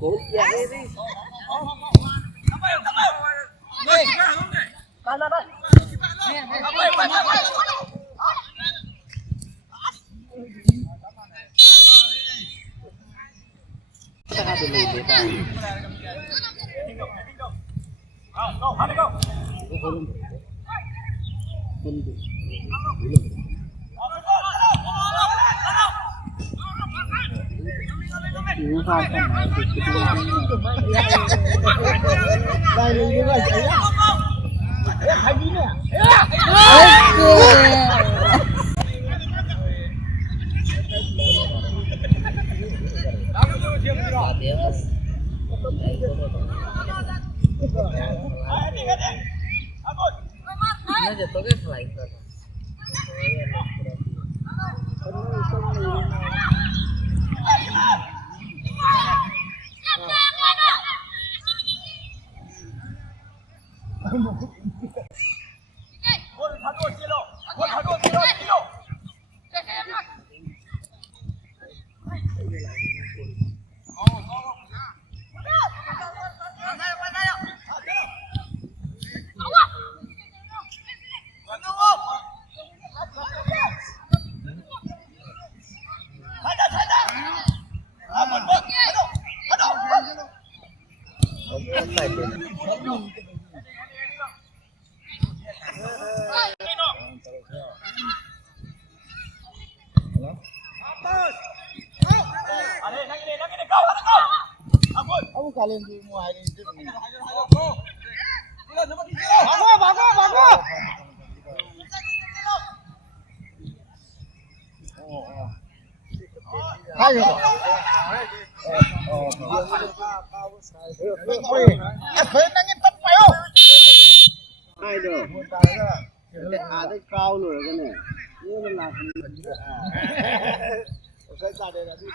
Cố kia đi. Kita dulu kita. Jatuh ke flight. Kalian semua hari itu. Bagus. Ayo. Nangin tepat yo. Ayo. Ada kau loh kan ya. Ini lah. Saya sadar tadi.